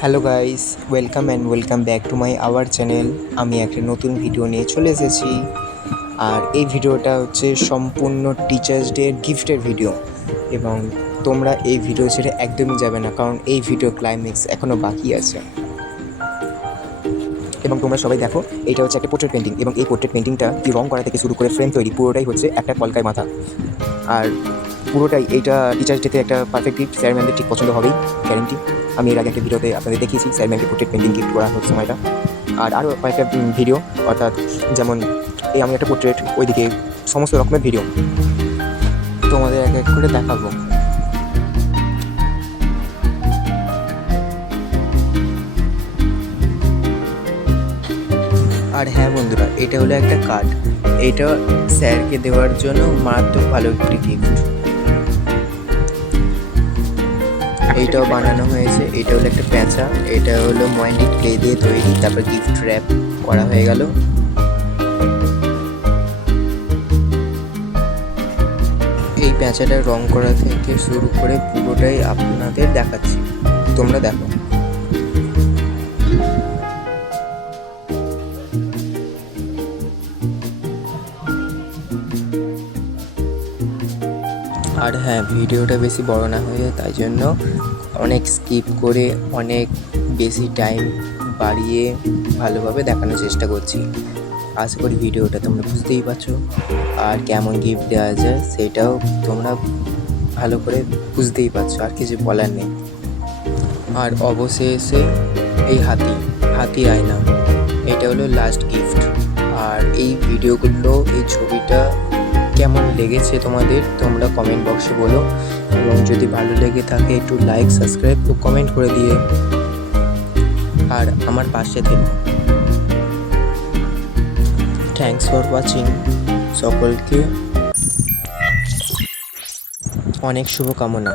Hello guys, welcome back to my our channel. আমি একটা নতুন ভিডিও নিয়ে চলে এসেছি। আর এই ভিডিওটা হচ্ছে সম্পূর্ণ টিচার্স ডে গিফটের ভিডিও। এবং তোমরা এই ভিডিও ছেড়ে একদমই যাবে না, কারণ এই ভিডিও ক্লাইম্যাক্স এখনও বাকি আছে। এবং তোমরা সবাই দেখো, এটা হচ্ছে একটা পোর্ট্রেট পেন্টিং, এবং এই পোর্ট্রেট পেন্টিংটা কি রং করা থেকে শুরু করে ফ্রেম তৈরি পুরোটাই হচ্ছে একটা কলকায় মাথা। আর পুরোটাই এইটা টিচার্স ডেতে একটা পারফেক্ট গিফট। স্যার ম্যামদের ঠিক পছন্দ হবেই, গ্যারেন্টি। আমি এর আগে একটা ভিডিওতে আপনাদের দেখিয়েছি স্যার ম্যামকে পোর্ট্রেট পেন্টিং গিফট করা হচ্ছে সময়টা। আর আরও কয়েকটা ভিডিও, অর্থাৎ যেমন এই আমি একটা পোর্ট্রেট, ওইদিকে সমস্ত রকমের ভিডিও তোমাদের এক এক করে দেখাবো। আর হ্যাঁ বন্ধুরা, এটা হলো একটা কার্ড। এটা স্যারকে দেওয়ার জন্য মারাত্মক ভালো একটি গিফট। এইটাও বানানো হয়েছে। এটা হলো একটা প্যাঁচা, এটা হলো ময়েন্ডিড ক্লে দিয়ে তৈরি, তারপর গিফট র্যাপ করা হয়ে গেল। এই প্যাঁচাটা রং করা থেকে শুরু করে পুরোটাই আপনাদের দেখাচ্ছি, তোমরা দেখো। আর হ্যাঁ, ভিডিওটা বেশি বড় না হয়ে যায়, তাই জন্য অনেক স্কিপ করে অনেক বেশি টাইম বাড়িয়ে ভালোভাবে দেখানোর চেষ্টা করছি। আশা করি ভিডিওটা তোমরা বুঝতেই পারছো, আর কেমন গিফট দেওয়া যায় সেটাও তোমরা ভালো করে বুঝতেই পারছো, আর কিছু বলার নেই। আর অবশেষে এই হাতি আয়না, এটা হলো লাস্ট গিফট। আর এই ভিডিওগুলো, এই ছবিটা কেমন লেগেছে তোমাদের, তোমরা কমেন্ট বক্সে বলো। এবং যদি ভালো লেগে থাকে একটু লাইক, সাবস্ক্রাইব ও কমেন্ট করে দিয়ে আর আমার পাশে থেকো। Thanks for watching. সকলকে অনেক শুভকামনা।